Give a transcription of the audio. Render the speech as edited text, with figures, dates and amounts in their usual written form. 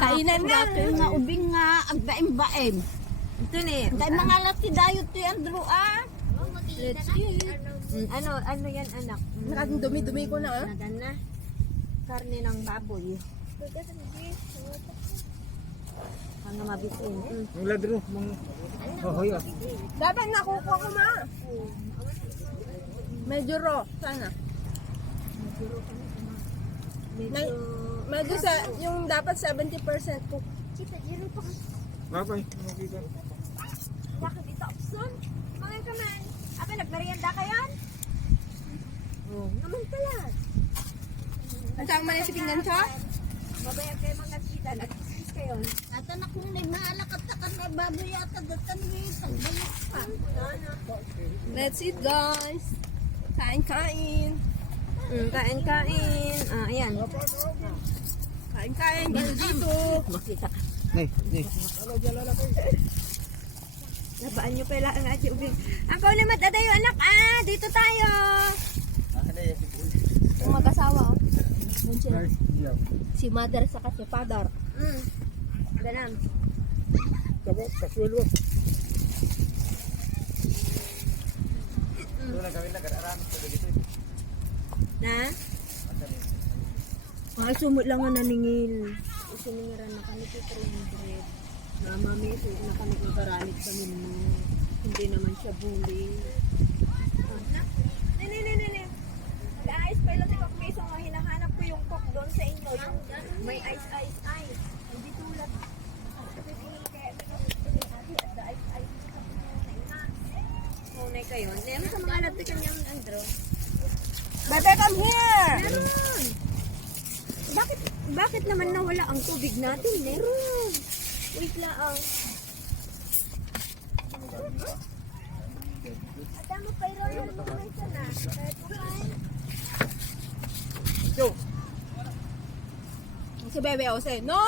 Kainan nga kayo nga ubing nga agbaim-baim. Ito ni. Dahil mga laki dayo to Andrew Let's eat. Ano yan anak? Nakang dumi-dumi ko na Nagan na. Karne ng baboy. Ang mabitin. Ang ladro, mga hohoy ah. Dapat nakukuha ko ma. Medyo raw, sana. Medyo sa, yung dapat 70% cook. Babay, makita. Bakit dito opson? Mga kaman. Apa nagmerienda ka yan? Oh, naman pala. Ang tawag man si pinggan siya? Babayan kayo mga kita. Nag-exist kayo. Ata na kung may maalakatakan na baboy yata datan may pagbayot pa. Let's eat guys. Kain-kain. Kain-kain. Ayan. Kain-kain dito. Makita. Nay, nay. Nabaan nyo pala ang ati ubing. Ako naman tatayo anak. Dito tayo. Yung mag-asawa oh. Ay, yeah. Si mother sa kasi father. Ganam. Tabo, kasulo. Doon na gawin na kararam sa dito. Na? Ay, sumut lang nga naningil. Isiningiraran na kami sa 300. Na mami, na kami kung karalit kami mo. Hindi naman siya bully. Ne. Ayos pa lang yung piso nga hinahanap ko yung cook doon sa inyo. Yung may ice. Hindi tulad. Kasi kaya the ice. Munay kayo. Meron sa mga natikan yung Andrew. Bebe, come here! Meron! Bakit naman nawala ang tubig natin? Meron! Wait lang. Adamo pa rin ang mga isa na. Kahit makain. Yo. Si Bebe o say, no!